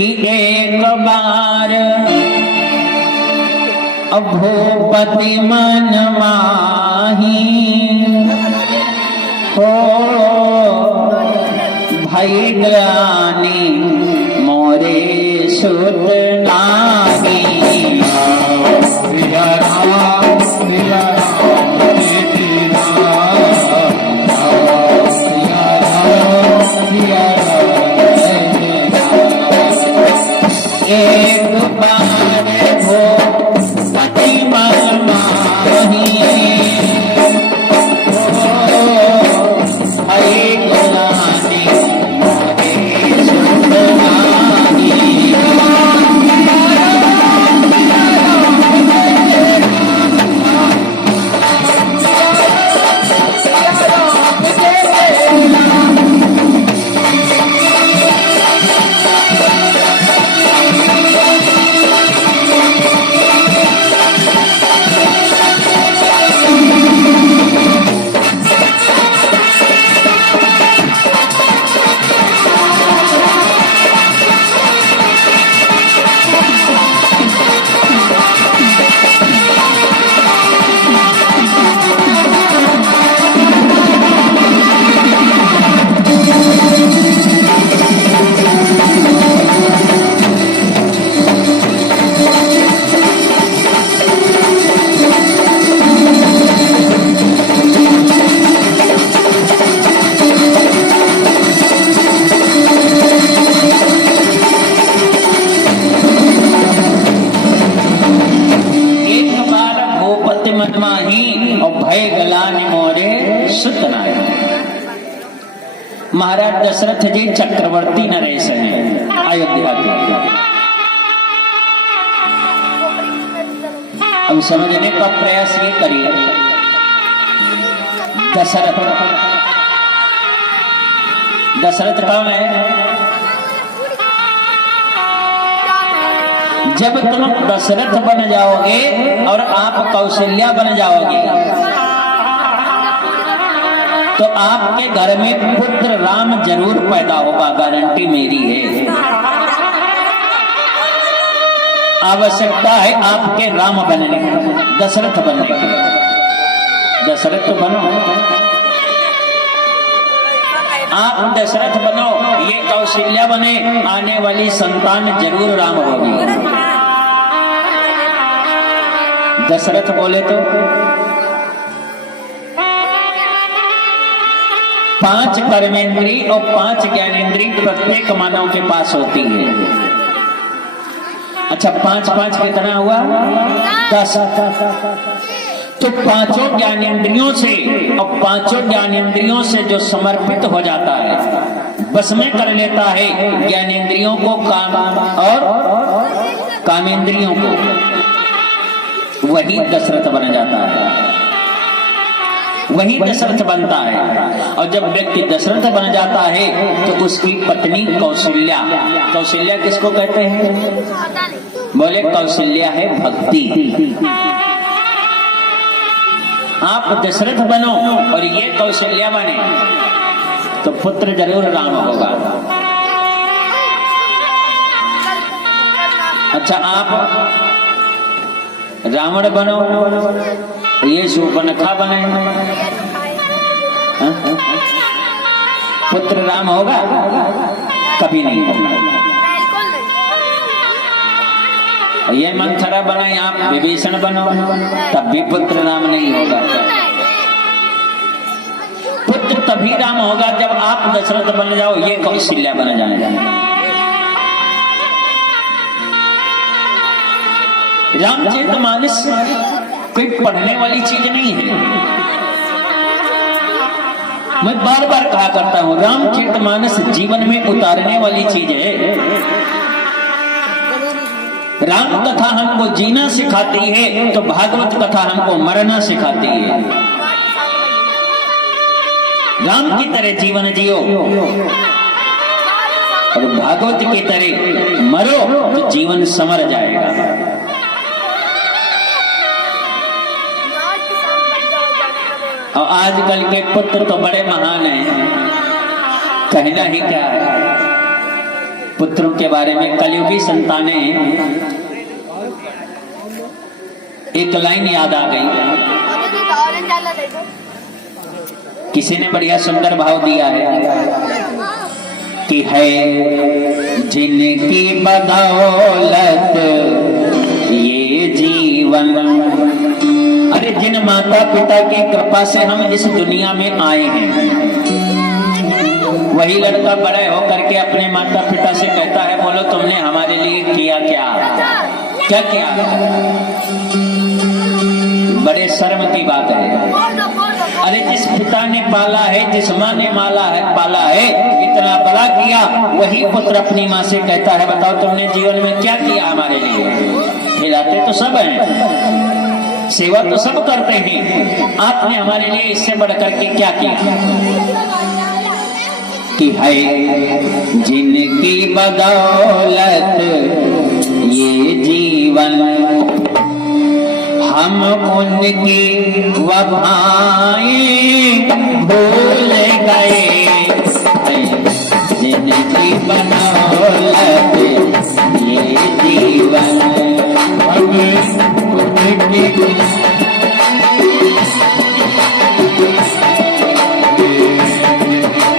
कि एक बार भूपति मन माही हो भई ज्ञानी मोरे सुत नागी। एक बार भूपति मन माही भई ज्ञानी मोरे सुत नागी। महाराज दशरथ जी चक्रवर्ती नरेश हैं अयोध्या के। अब समझने का प्रयास ये करिए, दशरथ कौन है? जब तुम दशरथ बन जाओगे और आप कौशल्या बन जाओगे तो आपके घर में पुत्र राम जरूर पैदा होगा, गारंटी मेरी है। आवश्यकता है आपके राम बनने की, दशरथ बनने की। दशरथ बनो, आप दशरथ बनो, ये कौशल्या बने, आने वाली संतान जरूर राम होगी। दशरथ बोले तो 5 कर्मेंद्री और 5 ज्ञानेंद्री प्रत्येक मानव के पास होती है। अच्छा 5 कितना हुआ? 10। तो 5 ज्ञानेंद्रियों से और 5 ज्ञानेंद्रियों से जो समर्पित हो जाता है, बस में कर लेता है ज्ञानेंद्रियों को काम और कामेंद्रियों को, वही दशरथ बन जाता है, वही दशरथ बनता है। और जब व्यक्ति दशरथ बन जाता है तो उसकी पत्नी कौशल्या, कौशल्या किसको कहते हैं? बोले कौशल्या है भक्ति। आप दशरथ बनो और ये कौशल्या बने तो पुत्र जरूर राम होगा। अच्छा आप रावण बनो, ये शूर्पणखा बने, पुत्र राम होगा? कभी नहीं होगा। ये मंथरा बने, आप विभीषण बनो, तब भी पुत्र राम नहीं होगा। पुत्र तभी राम होगा जब आप दशरथ बन जाओ, ये कौशल्या बन जाएगा। रामचरितमानस कोई पढ़ने वाली चीज नहीं है। मैं बार बार कहा करता हूं, रामचरितमानस जीवन में उतारने वाली चीज है। राम कथा हमको जीना सिखाती है तो भागवत कथा हमको मरना सिखाती है। राम की तरह जीवन जियो और भागवत की तरह मरो तो जीवन समर जाएगा। और आजकल के पुत्र तो बड़े महान हैं, कहना ही क्या है। पुत्रों के बारे में कलयुगी संतानें, एक लाइन याद आ गई, किसी ने बढ़िया सुंदर भाव दिया है कि है जिनकी बदौलत ये जीवन। अरे जिन माता पिता की कृपा से हम इस दुनिया में आए हैं, वही लड़का बड़े होकर के अपने माता पिता से कहता है, बोलो तुमने हमारे लिए किया क्या क्या किया। बड़े शर्म की बात है। अरे जिस पिता ने पाला है, जिस माँ ने पाला है, इतना बड़ा किया, वही पुत्र अपनी माँ से कहता है, बताओ तुमने जीवन में क्या किया हमारे लिए। खिलाते तो सब हैं, सेवा तो सब करते हैं, आपने हमारे लिए इससे बढ़कर के क्या किया। कि है जिनकी बदौलत ये जीवन, हम उनकी वफाएं भूल गए। जिनकी बदौलत ये जीवन, हम उनकी बदौलत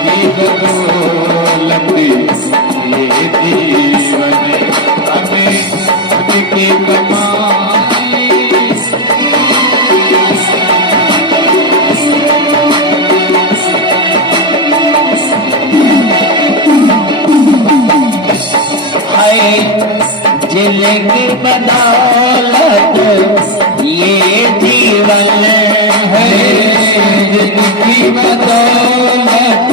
ये जीवन, हमें उनकी जिनकी बदौलत ये जीवन है। जिनकी बदौलत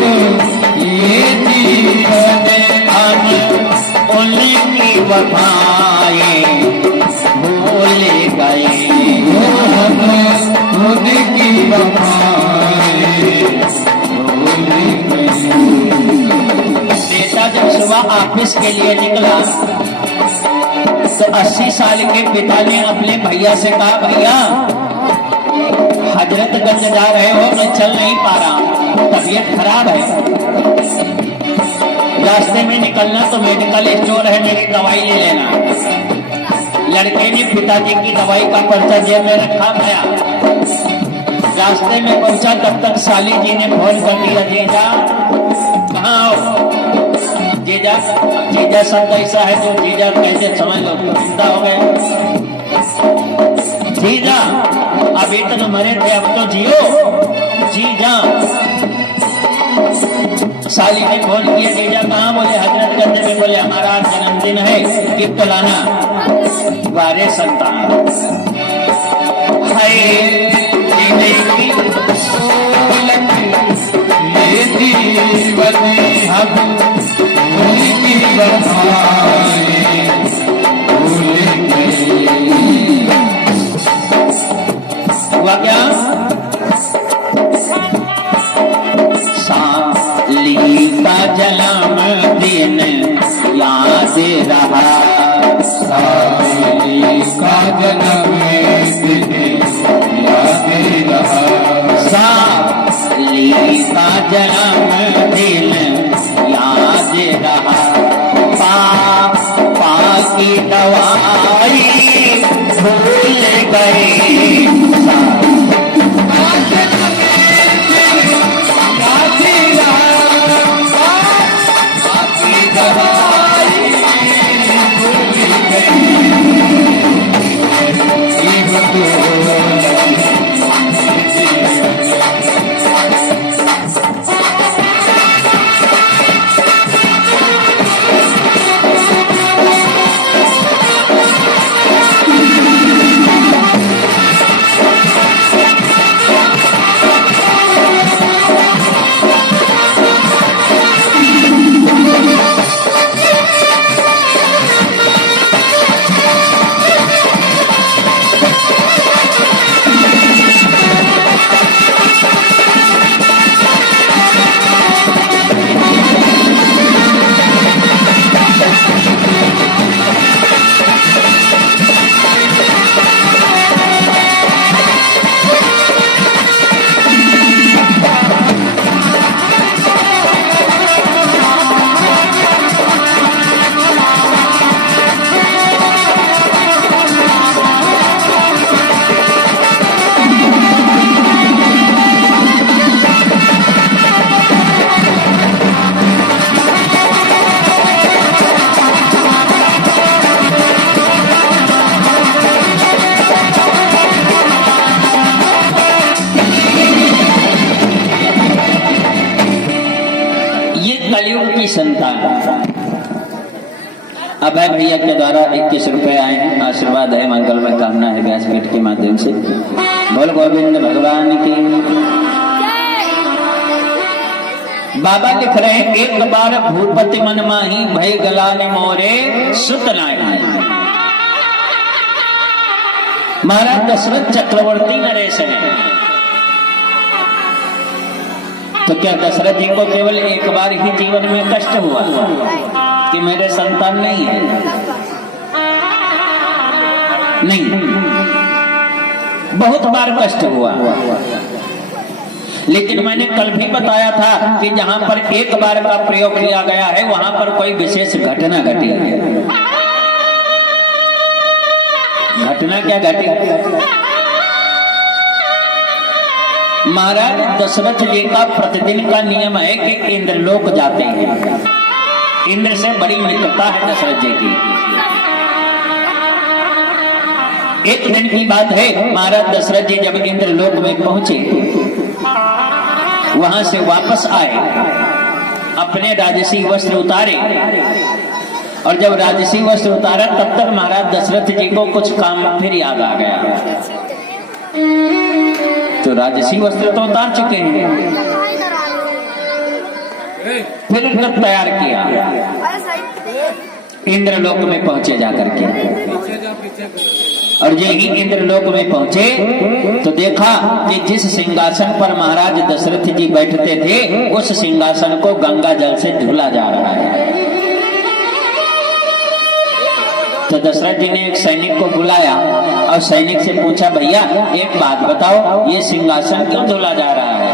ये जीवन, हम उनकी वफाएं भूल गए। हम उनकी वफाएं भूल गए। बेटा जब सुबह ऑफिस के लिए निकला तो 80 साल के पिता ने अपने भैया से कहा, भैया हजरतगंज जा रहे हो, मैं चल नहीं पा रहा, तबीयत खराब है, रास्ते में निकलना तो मेडिकल स्टोर है, मेरी दवाई ले लेना। लड़के ने पिताजी की दवाई का पर्चा जेब में रखा गया। रास्ते में पहुंचा तब तक साली जी ने फोन कर दिया, जीजा कहाँ हो। जीजा जीजा शब्द ऐसा है जो जीजा कैसे समझ लो, जिंदा हो गए। जीजा अभी तक मरे थे, अब तो जियो जीजा। साली ने फोन किया, जीजा कहाँ। बोले हजरतगंज में। बोले हमारा जन्मदिन है, गिफ्ट लाना। बारे संतान है ये जीवन, हम उनकी वफाएं भूल गए। हुआ क्या। साली का जन्मदिन याद रहा, साली का जन्मदिन याद रहा। साली का जन्मदिन याद रहा। पापा की दवाई भूल गए। संतान। अब है भैया के द्वारा 21 रुपए आए हैं, आशीर्वाद है, मंगल में कामना है व्यासपीठ के माध्यम से। बोल गोविंद भगवान की। बाबा लिख रहे हैं, एक बार भूपति मन माही भय गलाने मोरे सुत नाही। महाराज दशरथ चक्रवर्ती नरेश ने, तो क्या दशरथ जी को केवल एक बार ही जीवन में कष्ट हुआ कि मेरे संतान नहीं है? नहीं, बहुत बार कष्ट हुआ। लेकिन मैंने कल भी बताया था कि जहां पर एक बार का प्रयोग किया गया है वहां पर कोई विशेष घटना घटी है। घटना क्या घटी? महाराज दशरथ जी का प्रतिदिन का नियम है कि इंद्रलोक जाते हैं। इंद्र से बड़ी मित्रता है दशरथ जी की। एक दिन की बात है, महाराज दशरथ जी जब इंद्रलोक में पहुंचे, वहां से वापस आए, अपने राजसी वस्त्र उतारे, और जब राजसी वस्त्र उतारा तब तक महाराज दशरथ जी को कुछ काम फिर याद आ गया। तो राजसी वस्त्र तो उतार चुके हैं, फिर रथ तैयार किया, इंद्रलोक में पहुंचे जाकर के। और यही इंद्रलोक में पहुंचे तो देखा कि जिस सिंहासन पर महाराज दशरथ जी बैठते थे उस सिंहासन को गंगा जल से धुला जा रहा है। तो दशरथ जी ने एक सैनिक को बुलाया और सैनिक से पूछा, भैया एक बात बताओ, ये सिंहासन क्यों धुला जा रहा है?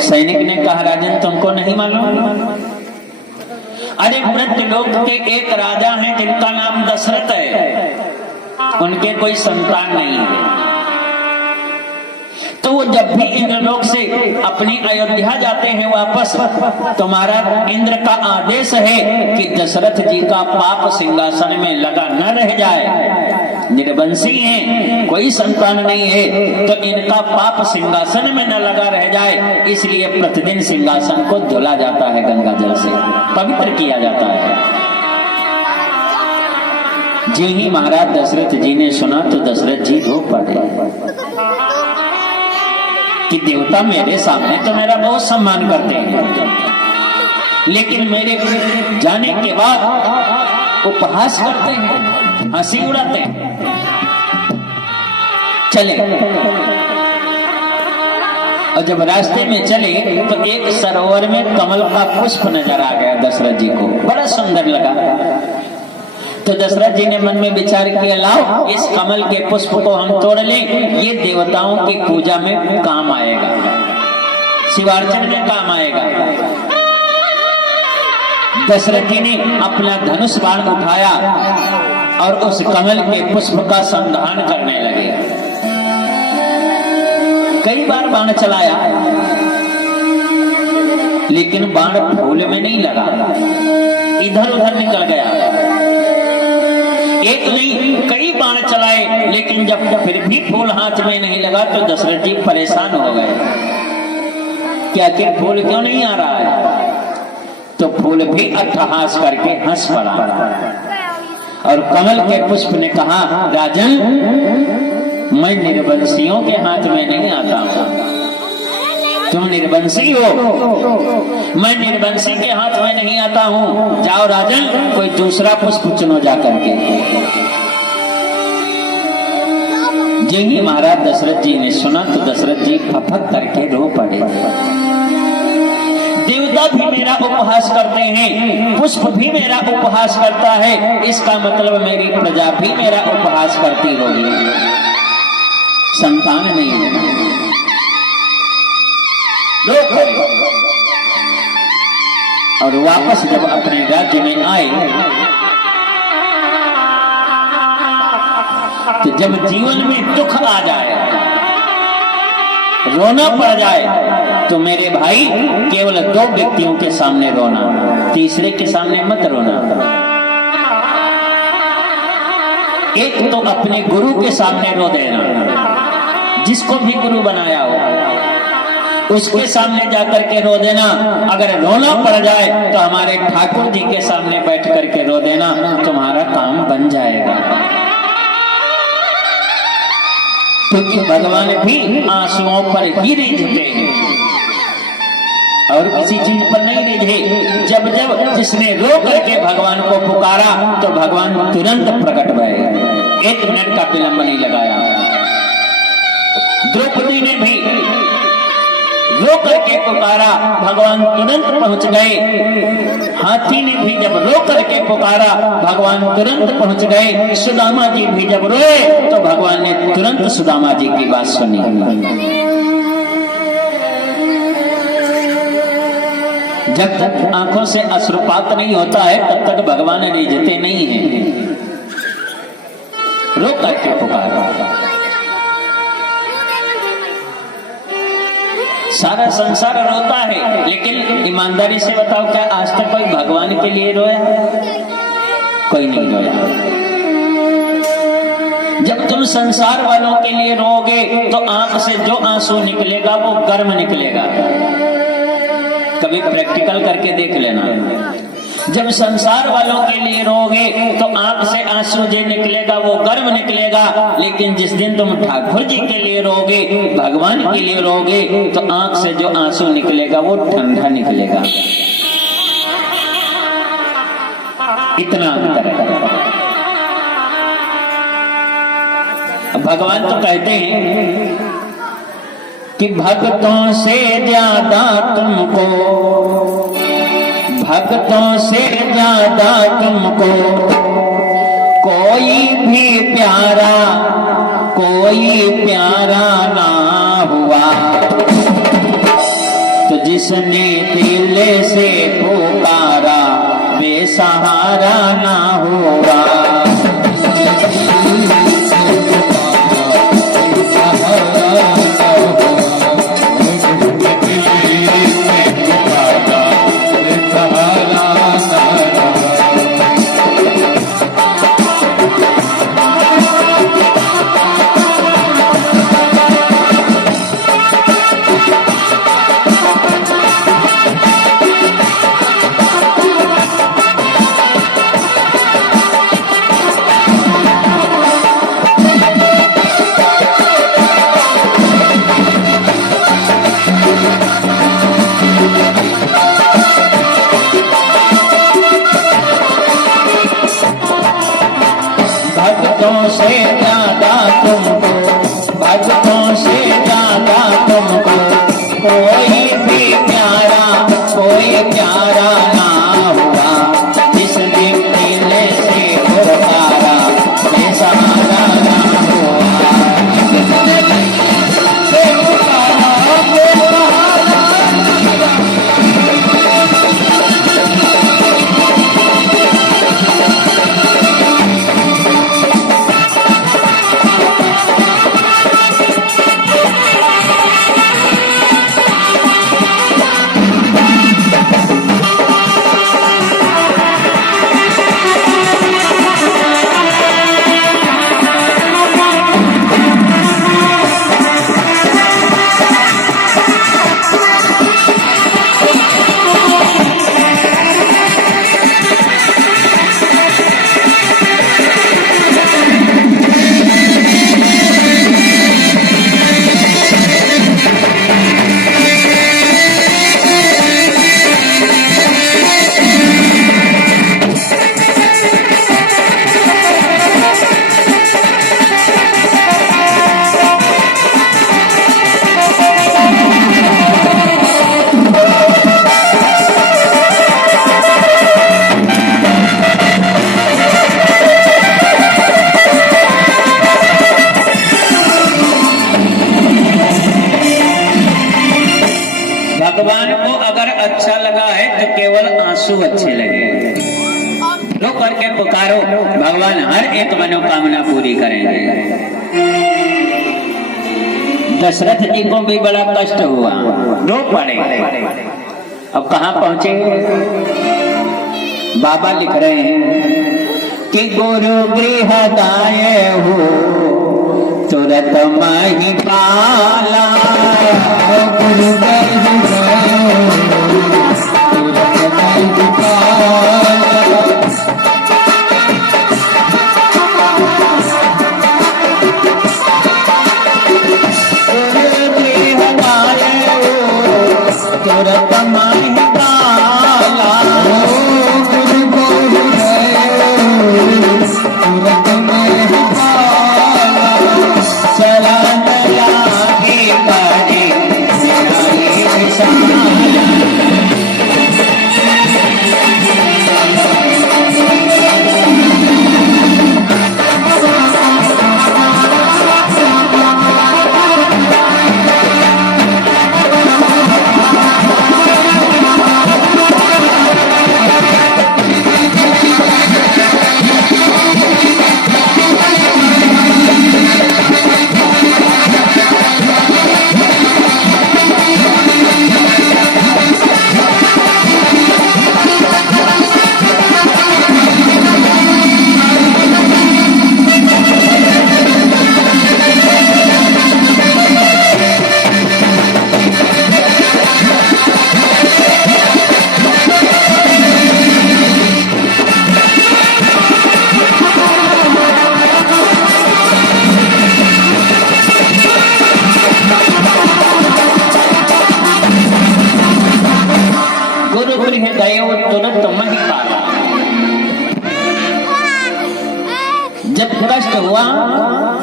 सैनिक ने कहा, राजन तुमको नहीं मालूम? अरे मृत्यलोक के एक राजा हैं जिनका नाम दशरथ है, उनके कोई संतान नहीं है। तो वो जब भी इंद्रलोक से अपनी अयोध्या जाते हैं वापस, तो महाराज इंद्र का आदेश है कि दशरथ जी का पाप सिंहासन में लगा न रह जाए। निर्वंशी हैं, कोई संतान नहीं है, तो इनका पाप सिंहासन में न लगा रह जाए, इसलिए प्रतिदिन सिंहासन को धुला जाता है, गंगा जल से पवित्र किया जाता है। जी ही महाराज दशरथ जी ने सुना तो दशरथ जी रो पड़े कि देवता मेरे सामने तो मेरा बहुत सम्मान करते हैं, लेकिन मेरे जाने के बाद उपहास करते हैं, हंसी उड़ाते हैं। चले, और जब रास्ते में चले तो एक सरोवर में कमल का पुष्प नजर आ गया दशरथ जी को, बड़ा सुंदर लगा। तो दशरथ जी ने मन में विचार किया, लाओ इस कमल के पुष्प को हम तोड़ लें, ये देवताओं की पूजा में काम आएगा, शिवार्चन में काम आएगा। दशरथ जी ने अपना धनुष बाण उठाया और उस कमल के पुष्प का संधान करने लगे। कई बार बाण चलाया, लेकिन बाण फूल में नहीं लगा, इधर उधर निकल गया। एक नहीं कई बाण चलाए, लेकिन जब फिर भी फूल हाथ में नहीं लगा तो दशरथ जी परेशान हो गए, क्या कि फूल क्यों नहीं आ रहा है? तो फूल भी अट्टहास करके हंस पड़ा, और कमल के पुष्प ने कहा, राजन मैं निर्वंशियों के हाथ में नहीं आता हूं, तुम निर्वंशी हो, मैं निर्वंशी के हाथ में नहीं आता हूं, जाओ राजन कोई दूसरा पुष्प चुनो जाकर के। यही महाराज दशरथ जी ने सुना तो दशरथ जी फफक करके रो पड़े। देवता भी मेरा उपहास करते हैं, पुष्प भी मेरा उपहास करता है, इसका मतलब मेरी प्रजा भी मेरा उपहास करती होगी, संतान नहीं है। और वापस जब अपने राज्य में आए तो जब जीवन में दुख आ जाए, रोना पड़ जाए, तो मेरे भाई केवल 2 व्यक्तियों के सामने रोना, तीसरे के सामने मत रोना। एक तो अपने गुरु के सामने रो देना, जिसको भी गुरु बनाया हो, उसके सामने जाकर के रो देना। अगर रोना पड़ जाए तो हमारे ठाकुर जी के सामने बैठ करके रो देना, तुम्हारा काम बन जाएगा। क्योंकि भगवान भी आंसुओं पर ही रिझते हैं और किसी चीज पर नहीं रिझे। जब जब जिसने रो करके भगवान को पुकारा तो भगवान तुरंत प्रकट भये, 1 मिनट का विलंब नहीं लगाया। द्रौपदी ने भी रो करके पुकारा, भगवान तुरंत पहुंच गए। हाथी ने भी जब रो करके पुकारा, भगवान तुरंत पहुंच गए। सुदामा जी भी जब रोए तो भगवान ने तुरंत सुदामा जी की बात सुनी। जब तक आंखों से अश्रुपात नहीं होता है तब तक भगवान रिझते नहीं है। रो करके पुकारा। सारा संसार रोता है, लेकिन ईमानदारी से बताओ, क्या आज तक कोई भगवान के लिए रोया? कोई नहीं रोया। जब तुम संसार वालों के लिए रोओगे तो आंख से जो आंसू निकलेगा वो गर्म निकलेगा। कभी प्रैक्टिकल करके देख लेना। जब संसार वालों के लिए रोगे तो आंख से आंसू जो निकलेगा वो गर्म निकलेगा, लेकिन जिस दिन तुम ठाकुर जी के लिए रोगे, भगवान के लिए रोगे, तो आंख से जो आंसू निकलेगा वो ठंडा निकलेगा। इतना अंतर है। भगवान तो कहते हैं कि भक्तों से ज्यादा तुमको, भक्तों से ज्यादा तुमको कोई भी प्यारा, कोई प्यारा ना हुआ। तो जिसने दिल से पुकारा बेसहारा ना हुआ। भक्तों से ज्यादा तुमको, भक्तों से ज्यादा तुमको कोई भी प्यारा, कोई प्यारा ना हुआ। जिसने दिल से पुकारा बेसहारा ना हुआ। जिसने दिल से पुकारा बेसहारा ना हुआ। भगवान को अगर अच्छा लगा है तो केवल आंसू अच्छे लगे। रो करके पुकारो, भगवान हर एक मनोकामना पूरी करेंगे। दशरथ जी को भी बड़ा कष्ट हुआ, रो पड़े। अब कहाँ पहुंचे? बाबा लिख रहे हैं कि गुरु गृह दाये हो तुरत माही पाला तुरत माही पाला तुरत माही पाला तुरत माही पाला चला दया के बारे मेरा ये सहारा तुरंत मही पाला। जब कष्ट हुआ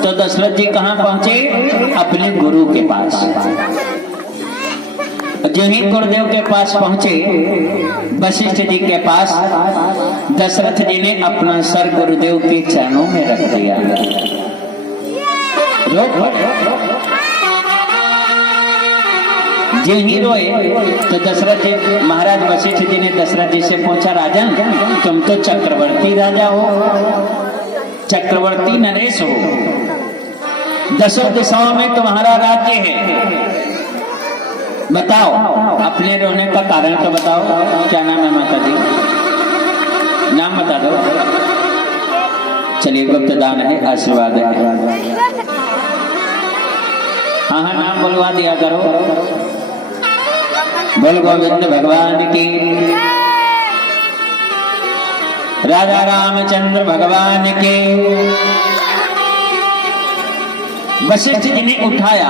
तो दशरथ जी कहाँ पहुंचे? अपने गुरु के पास। जो ही गुरुदेव के पास पहुंचे, वशिष्ठ जी के पास, दशरथ जी ने अपना सर गुरुदेव के चरणों में रख दिया। जो ही रोए तो दशरथ जी, महाराज वशिष्ठ जी ने दशरथ जी से पूछा, राजन तुम तो चक्रवर्ती राजा हो, चक्रवर्ती नरेश हो, दसों दिशाओं में तुम्हारा राज्य है, बताओ अपने रोने का कारण तो बताओ। क्या नाम है माता जी? नाम बता दो। चलिए गुप्त दान है, आशीर्वाद है। हाँ हाँ नाम बोलवा दिया करो। बोल गोविंद भगवान की, राजा रामचंद्र भगवान के। वशिष्ठ जी ने उठाया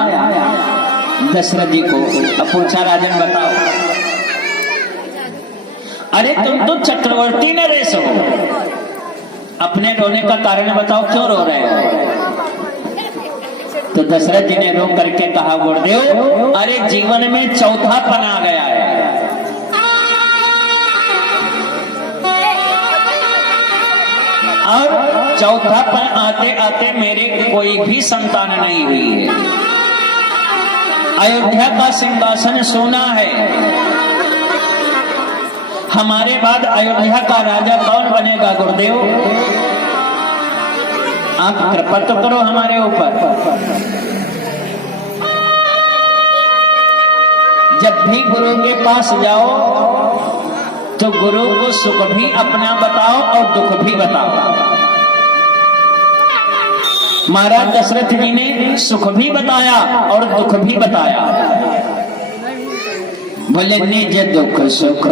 दशरथ जी को, अब पूछा, राजन बताओ, अरे तुम तो चक्रवर्ती नरेश हो, अपने रोने का कारण बताओ, क्यों रो रहे हो? तो दशरथ जी ने रो करके कहा, गुरुदेव अरे जीवन में चौथापन आ गया है, और चौथापन आते आते मेरे कोई भी संतान नहीं हुई है। अयोध्या का सिंहासन सोना है, हमारे बाद अयोध्या का राजा कौन बनेगा? गुरुदेव आप कृपा तो करो हमारे ऊपर। जब भी गुरु के पास जाओ तो गुरु को सुख भी अपना बताओ और दुख भी बताओ। महाराज दशरथ जी ने सुख भी बताया और दुख भी बताया। बोले निज दुख सुख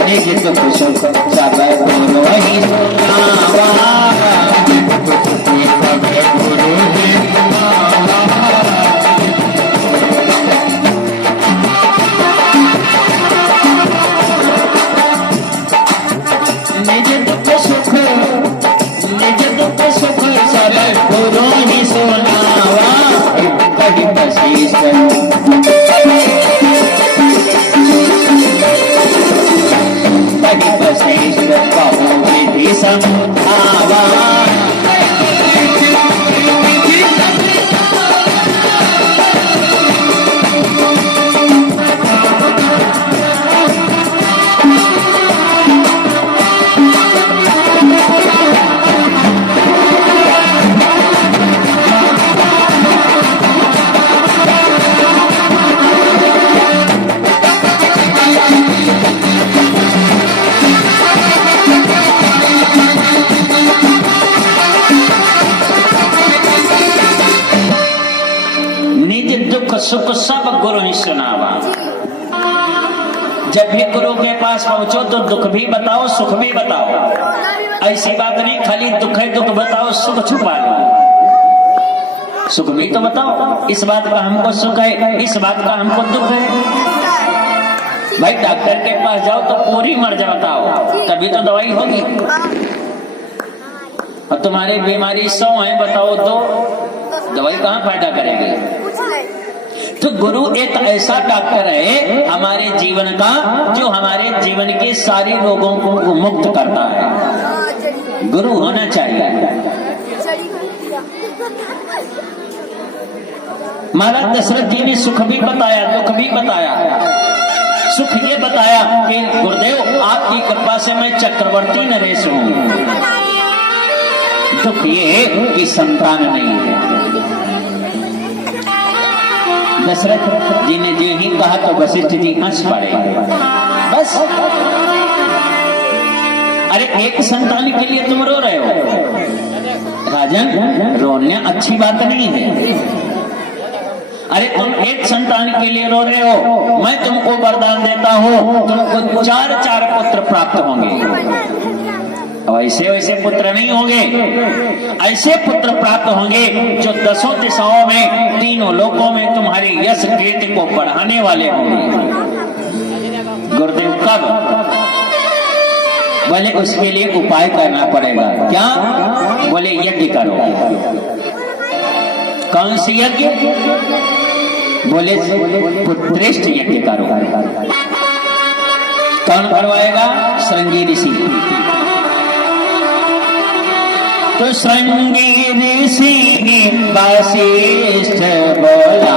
निज दुख सुख सब गुरु ही सुनावा, गुरु ही निज दुख सुख सब गुरु ही सुनावा। कही वशिष्ठ कही वशिष्ठ बहु विधि समुद्धावा। गुरु ही सुनावा। जब भी गुरु के पास पहुंचो तो दुख भी बताओ, सुख भी बताओ। ऐसी बात नहीं खाली दुख है दुख बताओ, सुख छुपा लो। सुख भी तो बताओ, इस बात का हमको सुख है, इस बात का हमको दुख है। भाई डॉक्टर के पास जाओ तो पूरी मर्ज बताओ, तभी तो दवाई होगी। और तुम्हारी बीमारी 100 है, बताओ तो दवाई कहाँ फायदा करेगी। तो गुरु एक ऐसा डॉक्टर है हमारे जीवन का, जो हमारे जीवन के सारे रोगों को मुक्त करता है। गुरु होना चाहिए। महाराज दशरथ जी ने सुख भी बताया, दुख भी बताया। सुख ये बताया कि गुरुदेव आपकी कृपा से मैं चक्रवर्ती नरेश हूँ। दुख ये कि संतान नहीं है। दशरथ जी ने जो ही कहा तो वशिष्ठ जी हंस पड़े। बस अरे एक संतान के लिए तुम रो रहे हो राजन, रोने अच्छी बात नहीं है। अरे तुम एक संतान के लिए रो रहे हो, मैं तुमको वरदान देता हूँ, तुमको 4 पुत्र प्राप्त होंगे। ऐसे वैसे पुत्र नहीं होंगे, ऐसे पुत्र प्राप्त होंगे जो 10 दिशाओं में, 3 लोकों में तुम्हारी यश कीर्ति को बढ़ाने वाले होंगे। गुरुदेव कब? बोले उसके लिए उपाय करना पड़ेगा। क्या? बोले यज्ञ करो। कौन सी यज्ञ? बोले पुत्रेष्ठ यज्ञ करो। कौन करवाएगा? श्रृंगी ऋषि। तो श्रृंगी ऋषि वशिष्ठ बोला,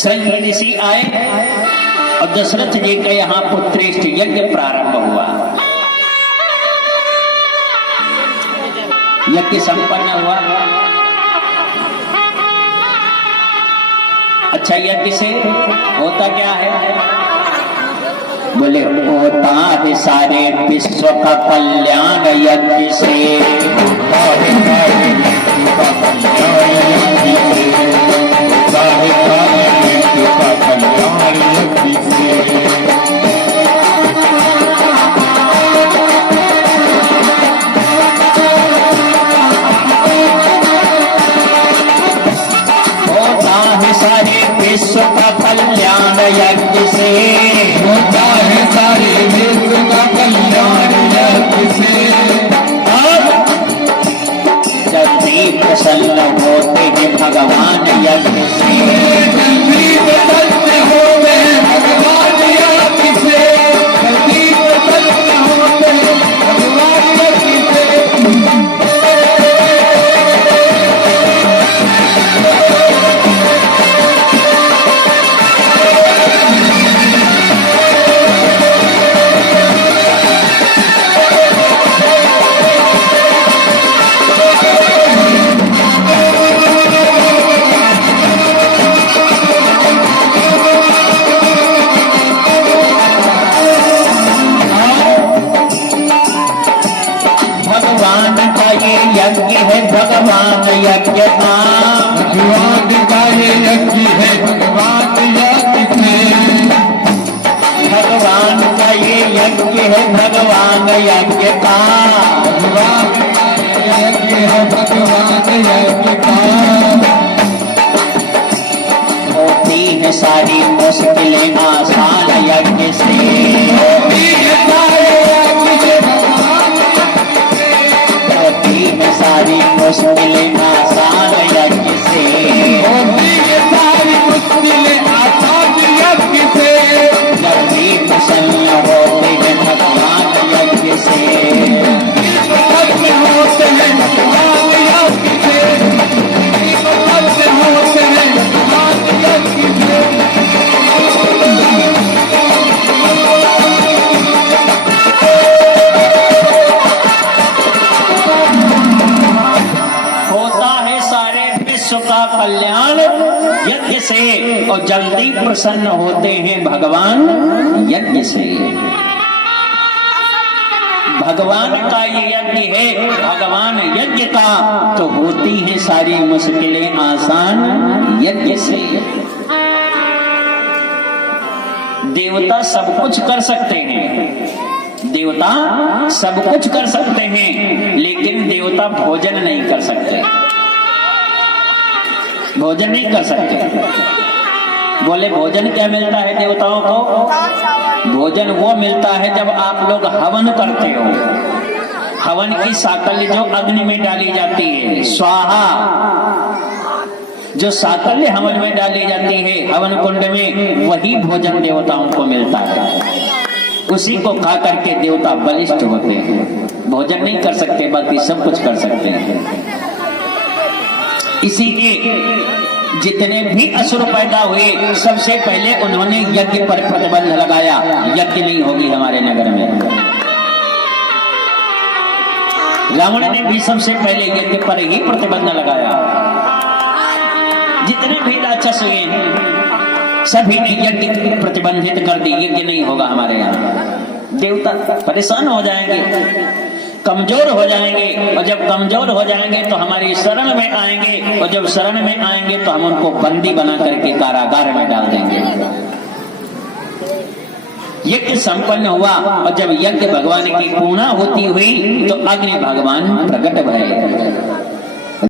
श्रृंगी ऋषि आए और दशरथ जी के यहाँ पुत्रेष्ठ यज्ञ प्रारंभ हुआ। यज्ञ संपन्न हुआ। अच्छा यज्ञ से होता क्या है? बोले होता है सारे विश्व का कल्याण यज्ञ से। सारे विश्व का कल्याण यज्ञ से होता है, सारे विश्व का कल्याण यज्ञ से। जल्दी प्रसन्न होते हैं भगवान यज्ञ से, जल्दी प्रसन्न होते हैं भगवान यज्ञ से, जल्दी प्रसन्न होते हैं भगवान यज्ञ से। यज्ञ है भगवान यज्ञ का, भगवान का ये यज्ञ है भगवान यज्ञ है, भगवान का ये यज्ञ है भगवान यज्ञ का, भगवान का यज्ञ है भगवान यज्ञ का। होती है सारी मुश्किलें आसान यज्ञ से, होती है सारे यज्ञ से भगवान होती है सारी मुश्किलें आसान यज्ञ से, होती है सारी मुश्किलें आसान यज्ञ से। जब भी प्रसन्न होते हैं भगवान यज्ञ से, सत्य होते हैं भगवान यज्ञ से, सत्य होते हैं भगवान यज्ञ से। होता है सारे विश्व का कल्याण यज्ञ से, और जल्दी प्रसन्न होते हैं भगवान यज्ञ से। भगवान का ये यज्ञ है, भगवान यज्ञ का, तो होती हैं सारी मुश्किलें आसान यज्ञ से। देवता सब कुछ कर सकते हैं, देवता सब कुछ कर सकते हैं, लेकिन देवता भोजन नहीं कर सकते, भोजन नहीं कर सकते। बोले भोजन क्या मिलता है देवताओं को? भोजन वो मिलता है जब आप लोग हवन करते हो। हवन की साकल्य जो अग्नि में डाली जाती है, स्वाहा, जो साकल्य हवन में डाली जाती है हवन कुंड में, वही भोजन देवताओं को मिलता है। उसी को खा करके देवता बलिष्ठ होते हैं। भोजन नहीं कर सकते, बाकी सब कुछ कर सकते हैं। इसीलिए जितने भी असुर पैदा हुए, सबसे पहले उन्होंने यज्ञ पर प्रतिबंध लगाया, यज्ञ नहीं होगी हमारे नगर में। रावण ने भी सबसे पहले यज्ञ पर ही प्रतिबंध लगाया। जितने भी राक्षस हुए सभी ने यज्ञ प्रतिबंधित कर दी, यज्ञ नहीं होगा हमारे यहाँ। देवता परेशान हो जाएंगे, कमजोर हो जाएंगे, और जब कमजोर हो जाएंगे तो हमारी शरण में आएंगे, और जब शरण में आएंगे तो हम उनको बंदी बना करके कारागार में डाल देंगे। यज्ञ संपन्न हुआ, और जब यज्ञ भगवान की पूर्णा होती हुई तो अग्नि भगवान प्रकट भये।